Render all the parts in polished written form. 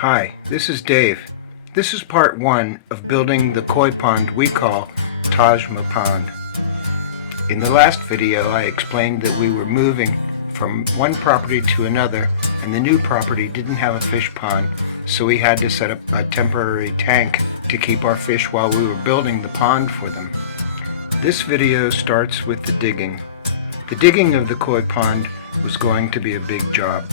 Hi, this is Dave. This is part one of building the koi pond we call Taj Ma Pond. In the last video I explained that we were moving from one property to another and the new property didn't have a fish pond, so we had to set up a temporary tank to keep our fish while we were building the pond for them. This video starts with the digging. The digging of the koi pond was going to be a big job.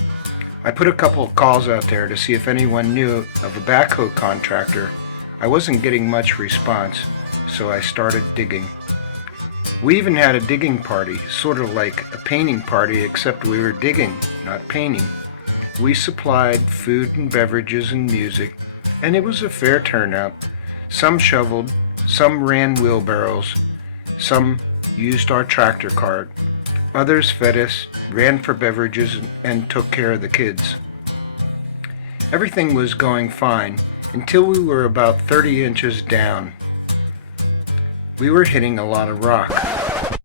I put a couple of calls out there to see if anyone knew of a backhoe contractor. I wasn't getting much response, so I started digging. We even had a digging party, sort of like a painting party, except we were digging, not painting. We supplied food and beverages and music, and it was a fair turnout. Some shoveled, some ran wheelbarrows, some used our tractor cart. Others fed us, ran for beverages, and took care of the kids. Everything was going fine until we were about 30 inches down. We were hitting a lot of rock.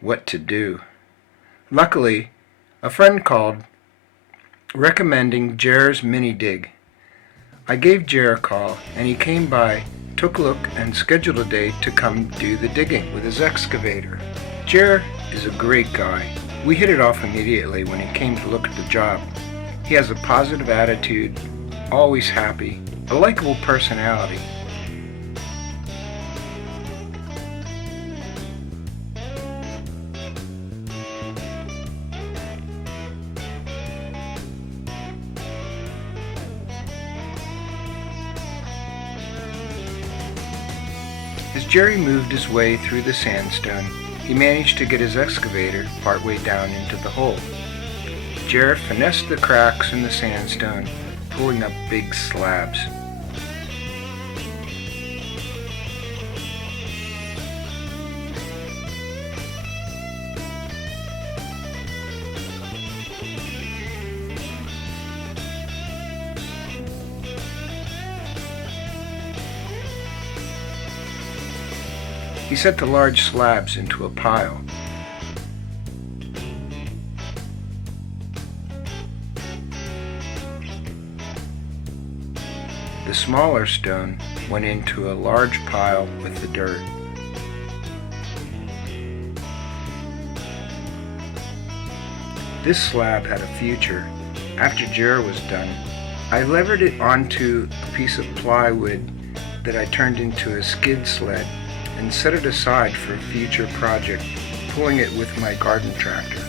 What to do? Luckily, a friend called recommending Jer's mini dig. I gave Jer a call and he came by, took a look, and scheduled a day to come do the digging with his excavator. Jer is a great guy. We hit it off immediately when he came to look at the job. He has a positive attitude, always happy, a likable personality. As Jerry moved his way through the sandstone, he managed to get his excavator partway down into the hole. Jer finessed the cracks in the sandstone, pulling up big slabs. He set the large slabs into a pile. The smaller stone went into a large pile with the dirt. This slab had a future. After Jer was done, I levered it onto a piece of plywood that I turned into a skid sled and set it aside for a future project, pulling it with my garden tractor.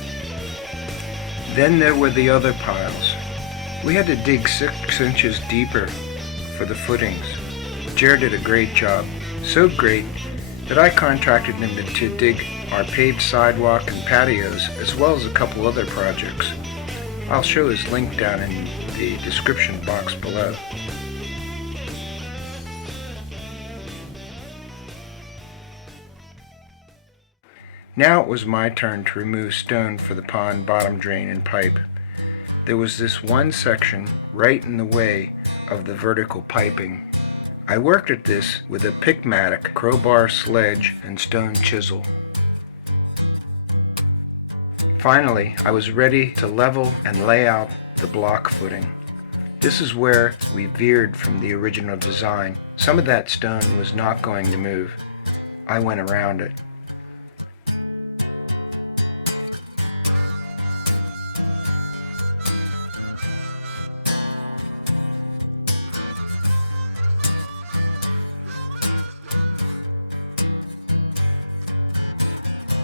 Then there were the other piles. We had to dig 6 inches deeper for the footings. Jer did a great job, so great that I contracted him to dig our paved sidewalk and patios, as well as a couple other projects. I'll show his link down in the description box below. Now it was my turn to remove stone for the pond bottom drain and pipe. There was this one section right in the way of the vertical piping. I worked at this with a pickmatic, crowbar sledge, and stone chisel. Finally, I was ready to level and lay out the block footing. This is where we veered from the original design. Some of that stone was not going to move. I went around it.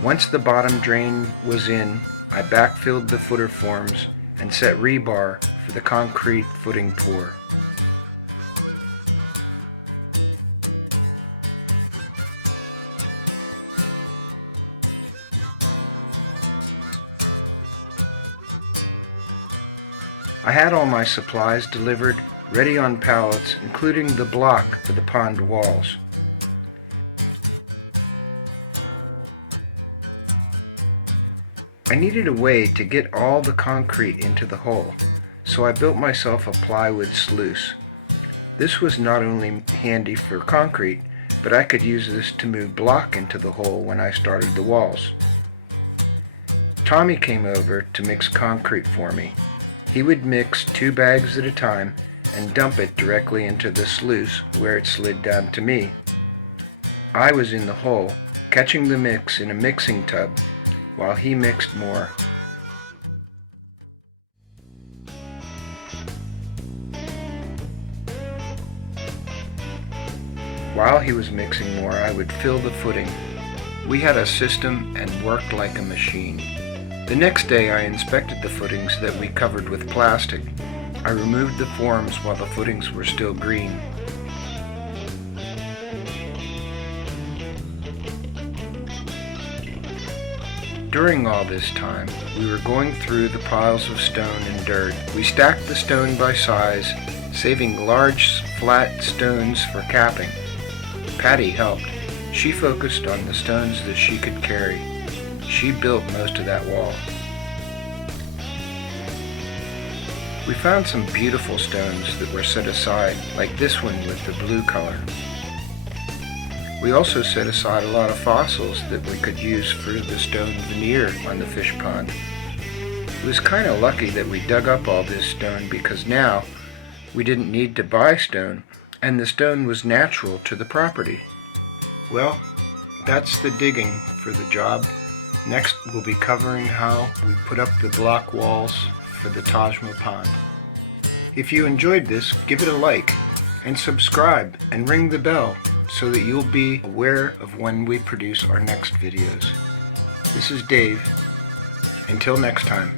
Once the bottom drain was in, I backfilled the footer forms and set rebar for the concrete footing pour. I had all my supplies delivered, ready on pallets, including the block for the pond walls. I needed a way to get all the concrete into the hole, so I built myself a plywood sluice. This was not only handy for concrete, but I could use this to move block into the hole when I started the walls. Tommy came over to mix concrete for me. He would mix 2 bags at a time and dump it directly into the sluice where it slid down to me. I was in the hole, catching the mix in a mixing tub while he mixed more. While he was mixing more, I would fill the footing. We had a system and worked like a machine. The next day I inspected the footings that we covered with plastic. I removed the forms while the footings were still green. During all this time, we were going through the piles of stone and dirt. We stacked the stone by size, saving large flat stones for capping. Patty helped. She focused on the stones that she could carry. She built most of that wall. We found some beautiful stones that were set aside, like this one with the blue color. We also set aside a lot of fossils that we could use for the stone veneer on the fish pond. It was kind of lucky that we dug up all this stone because now we didn't need to buy stone, and the stone was natural to the property. Well, that's the digging for the job. Next, we'll be covering how we put up the block walls for the Taj Ma Pond. If you enjoyed this, give it a like and subscribe and ring the bell so that you'll be aware of when we produce our next videos. This is Dave. Until next time.